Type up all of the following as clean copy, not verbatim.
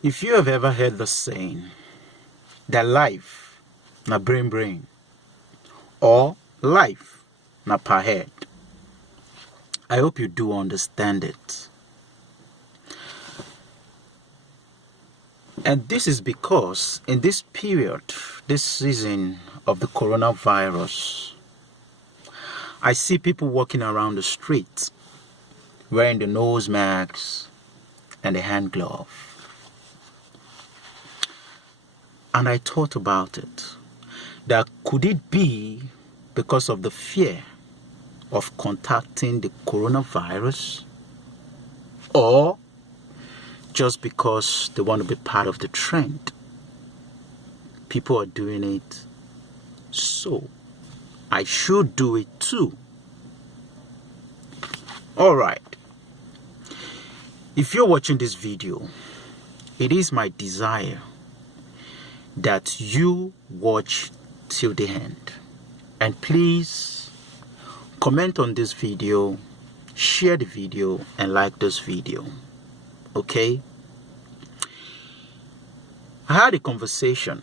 If you have ever heard the saying that life na brain or life na per head, I hope you do understand it. And this is because in this period, this season of the coronavirus, I see people walking around the street wearing the nose masks and the hand glove. And I thought about it, that could it be because of the fear of contacting the coronavirus, or just because they want to be part of the trend? People are doing it, so I should do it too. Alright, if you're watching this video, it is my desire that you watch till the end. And please comment on this video, share the video, and like this video. Okay? I had a conversation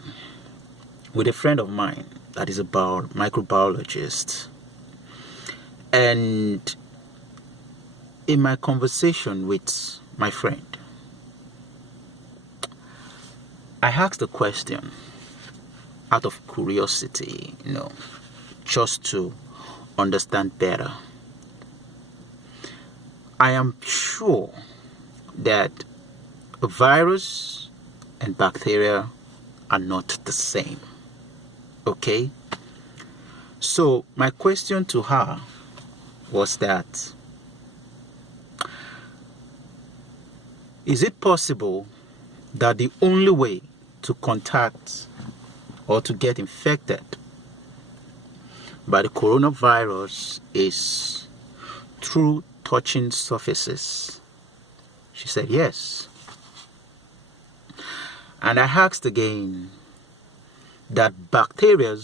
with a friend of mine that is a microbiologist. And in my conversation with my friend, I asked a question out of curiosity, just to understand better. I am sure that a virus and bacteria are not the same. Okay? So my question to her was that, is it possible that the only way to contact or to get infected by the coronavirus is through touching surfaces? She said yes. And I asked again that bacteria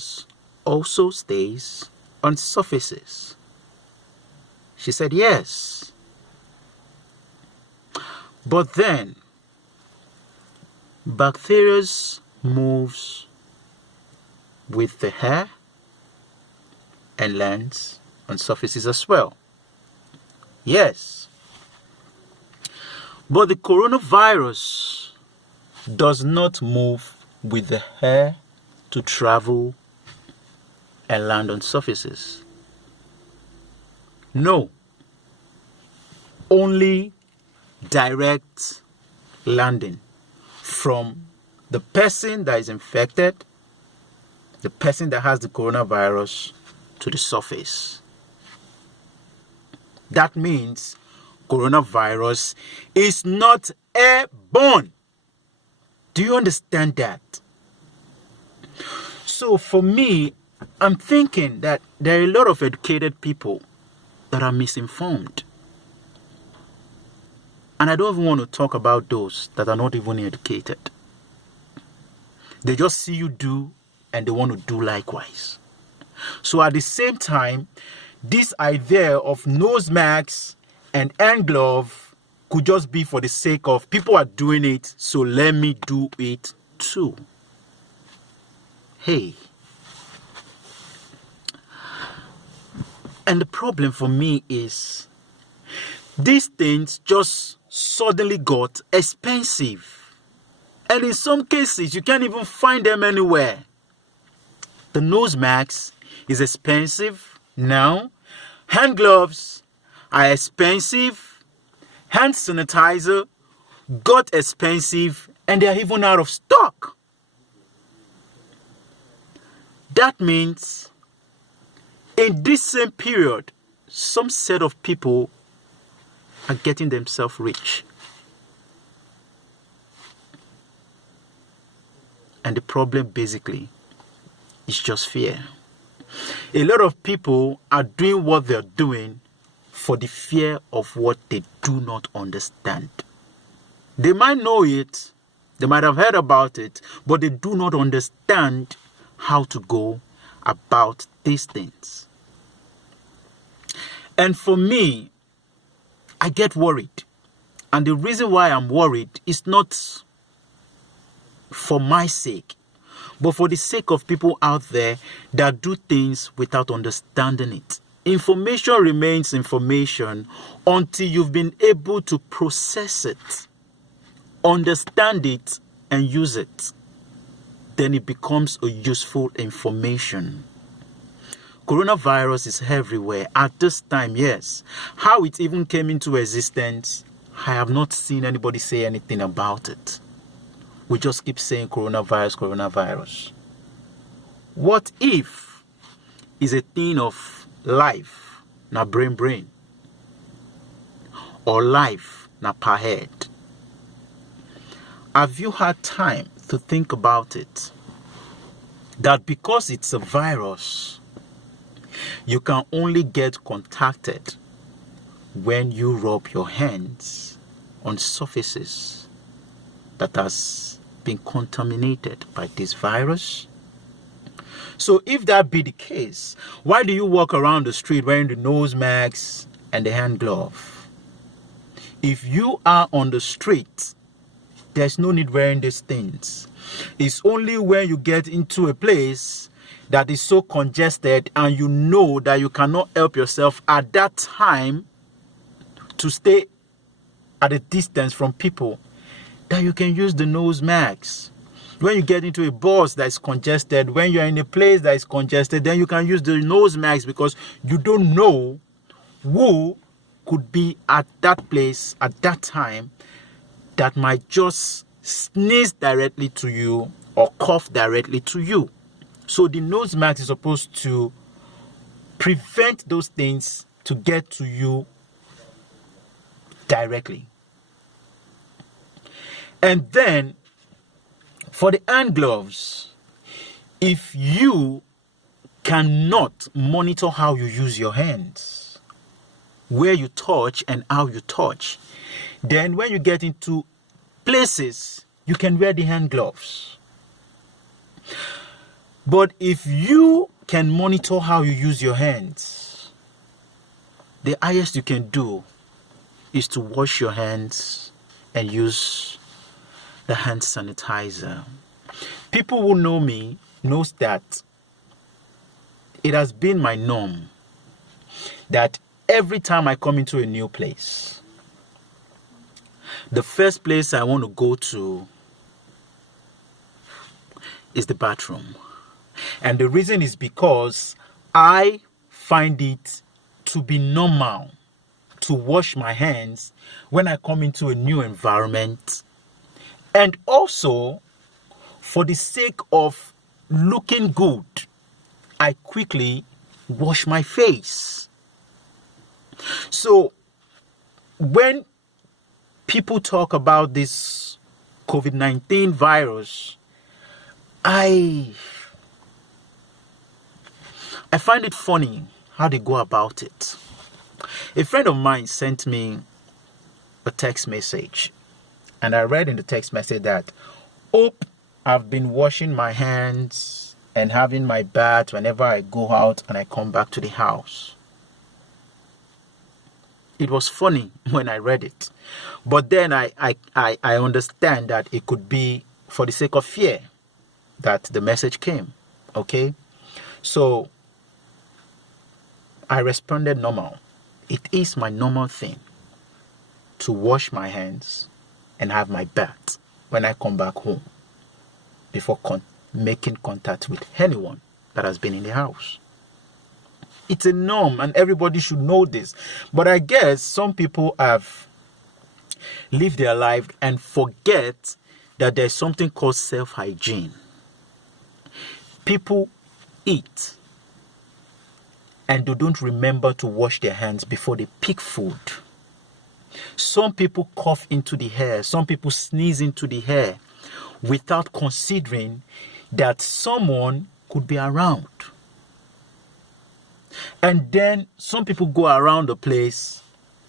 also stays on surfaces. She said yes. But then bacteria moves with the hair and lands on surfaces as well. Yes. But the coronavirus does not move with the hair to travel and land on surfaces. No. Only direct landing from the person that is infected, the person that has the coronavirus, to the surface. That means coronavirus is not airborne. Do you understand that? So for me, I'm thinking that there are a lot of educated people that are misinformed. And I don't even want to talk about those that are not even educated. They just see you do and they want to do likewise. So at the same time, this idea of nose masks and hand glove could just be for the sake of people are doing it, so let me do it too. Hey. And the problem for me is these things just suddenly got expensive. And in some cases, you can't even find them anywhere. The nose mask is expensive now. Hand gloves are expensive. Hand sanitizer got expensive, and they are even out of stock. That means in this same period, some set of people are getting themselves rich. And the problem basically is just fear. A lot of people are doing what they're doing for the fear of what they do not understand. They might know it, they might have heard about it, but they do not understand how to go about these things. And for me, I get worried. And the reason why I'm worried is not for my sake, but for the sake of people out there that do things without understanding it. Information remains information until you've been able to process it, understand it, and use it. Then it becomes a useful information. Coronavirus is everywhere at this time, yes. How it even came into existence, I have not seen anybody say anything about it. We just keep saying coronavirus, coronavirus. What if is a thing of life, na brain, or life, na per head? Have you had time to think about it? That because it's a virus, you can only get contacted when you rub your hands on surfaces that has been contaminated by this virus. So if that be the case, why do you walk around the street wearing the nose masks and the hand glove? If you are on the street, there's no need wearing these things. It's only when you get into a place that is so congested and you know that you cannot help yourself at that time to stay at a distance from people that you can use the nose masks. When you get into a bus that is congested, when you're in a place that is congested, then you can use the nose mask because you don't know who could be at that place at that time that might just sneeze directly to you or cough directly to you. So the nose mask is supposed to prevent those things to get to you directly. And then for the hand gloves, if you cannot monitor how you use your hands, where you touch and how you touch, then when you get into places, you can wear the hand gloves. But if you can monitor how you use your hands, the highest you can do is to wash your hands and use the hand sanitizer. People who know me knows that it has been my norm that every time I come into a new place, the first place I want to go to is the bathroom. And the reason is because I find it to be normal to wash my hands when I come into a new environment. And also, for the sake of looking good, I quickly wash my face. So, when people talk about this COVID-19 virus, I find it funny how they go about it. A friend of mine sent me a text message, and I read in the text message that, "Hope I've been washing my hands and having my bath whenever I go out and I come back to the house." It was funny when I read it, but then I understand that it could be for the sake of fear that the message came. Okay, so I responded normal. It is my normal thing to wash my hands and have my bath when I come back home before making contact with anyone that has been in the house. It's a norm and everybody should know this. But I guess some people have lived their life and forget that there's something called self-hygiene. People eat and they don't remember to wash their hands before they pick food. Some people cough into the air. Some people sneeze into the air without considering that someone could be around. And then some people go around the place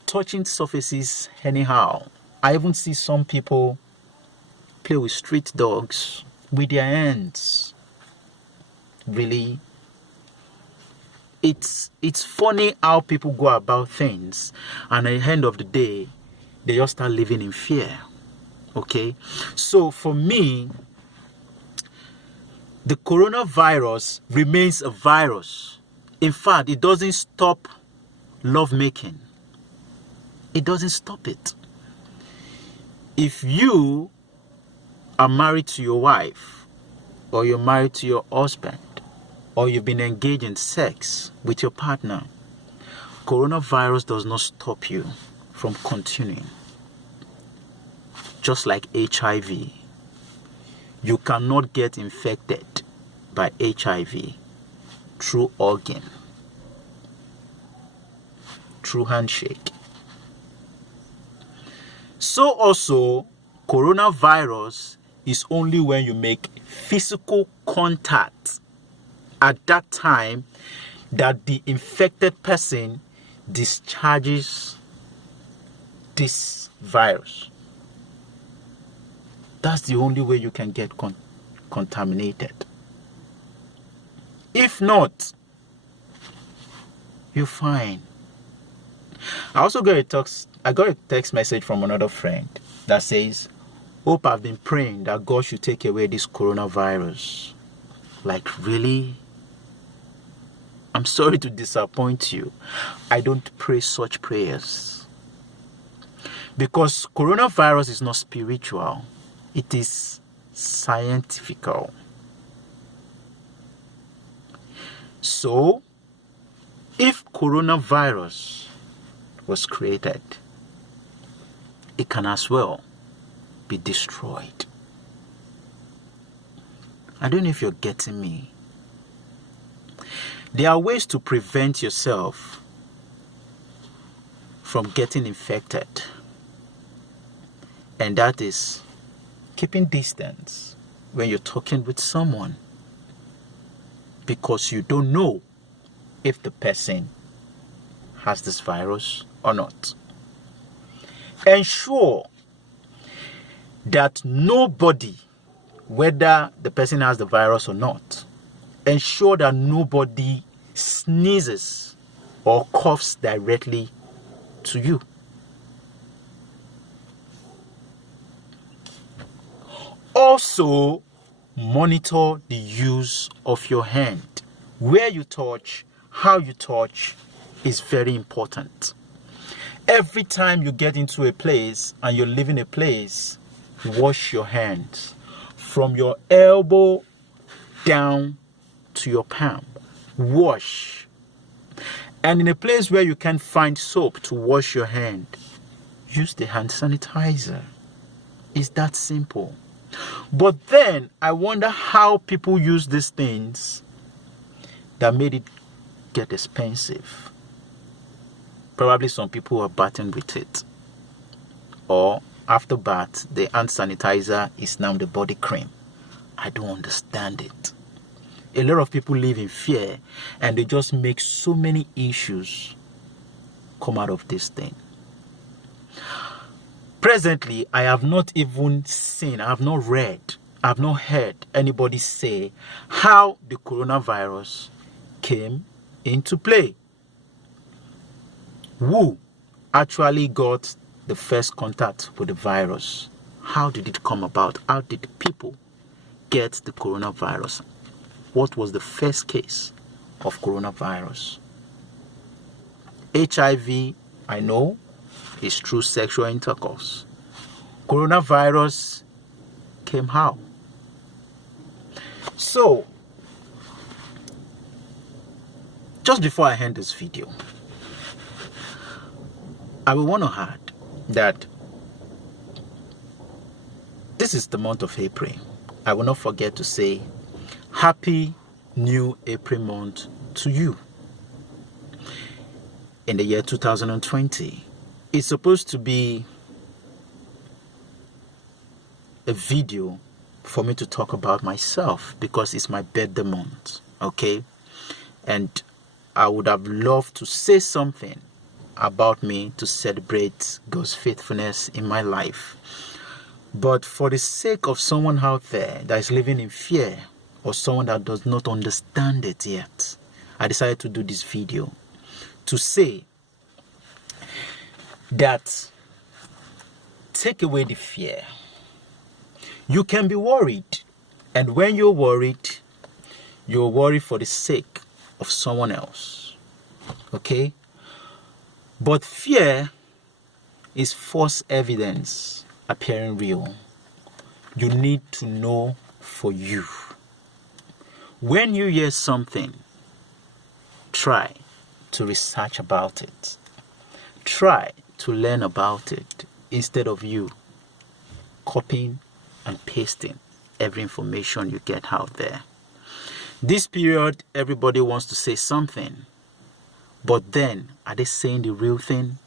touching surfaces anyhow. I even see some people play with street dogs with their hands. Really? It's funny how people go about things, and at the end of the day, they just start living in fear. Okay? So for me, the coronavirus remains a virus. In fact, it doesn't stop lovemaking. It doesn't stop it. If you are married to your wife, or you're married to your husband, or you've been engaged in sex with your partner, coronavirus does not stop you from continuing. Just like HIV, you cannot get infected by HIV through organ, through handshake. So also, coronavirus is only when you make physical contact at that time that the infected person discharges this virus. That's the only way you can get contaminated. If not, you're fine. I also got a text message from another friend that says, "Hope I've been praying that God should take away this coronavirus." Like, really? I'm sorry to disappoint you. I don't pray such prayers. Because coronavirus is not spiritual. It is scientifical. So, if coronavirus was created, it can as well be destroyed. I don't know if you're getting me. There are ways to prevent yourself from getting infected. And that is keeping distance when you're talking with someone, because you don't know if the person has this virus or not. Ensure that nobody, whether the person has the virus or not, ensure that nobody sneezes or coughs directly to you. Also, monitor the use of your hand. Where you touch, how you touch is very important. Every time you get into a place and you're leaving a place, wash your hands from your elbow down to your palm. Wash. And in a place where you can't find soap to wash your hand, use the hand sanitizer. It's that simple. But then I wonder how people use these things that made it get expensive. Probably some people are batting with it. Or after bath, the hand sanitizer is now the body cream. I don't understand it. A lot of people live in fear and they just make so many issues come out of this thing. Presently, I have not even seen, I have not read, I have not heard anybody say how the coronavirus came into play. Who actually got the first contact with the virus? How did it come about? How did people get the coronavirus? What was the first case of coronavirus? HIV, I know, is through sexual intercourse. Coronavirus came how? So, just before I end this video, I will want to add that this is the month of April. I will not forget to say Happy New April month to you. In the year 2020, it's supposed to be a video for me to talk about myself because it's my birthday month, okay? And I would have loved to say something about me to celebrate God's faithfulness in my life. But for the sake of someone out there that is living in fear or someone that does not understand it yet, I decided to do this video to say that take away the fear. You can be worried, and when you're worried, You're worried for the sake of someone else. Okay? But fear is false evidence appearing real. You need to know for you. When you hear something, try to research about it. Try to learn about it instead of you copying and pasting every information you get out there. This period, everybody wants to say something. But then, are they saying the real thing?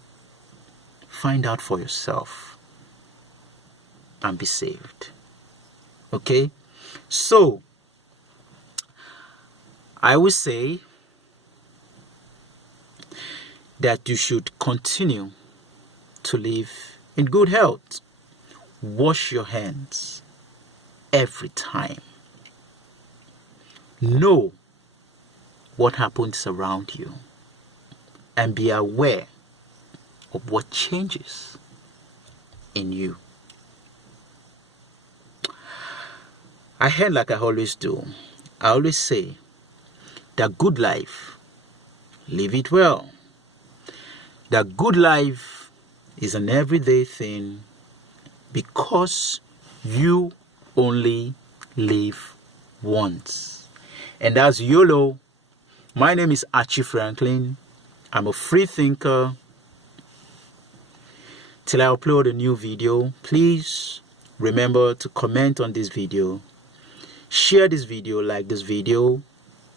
Find out for yourself and be saved. Okay? So, I will say that you should continue to live in good health. Wash your hands every time. Know what happens around you and be aware of what changes in you. I heard like I always do. I always say that good life, live it well. That good life is an everyday thing because you only live once. And that's YOLO. My name is Achi Franklyn. I'm a free thinker. Till I upload a new video, please remember to comment on this video, share this video, like this video,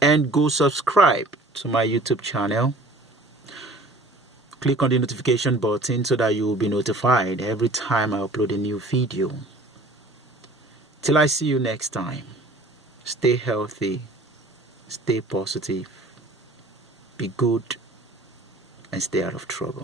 and go subscribe to my YouTube channel. Click on the notification button so that you will be notified every time I upload a new video. Till I see you next time, stay healthy, stay positive, be good, and stay out of trouble.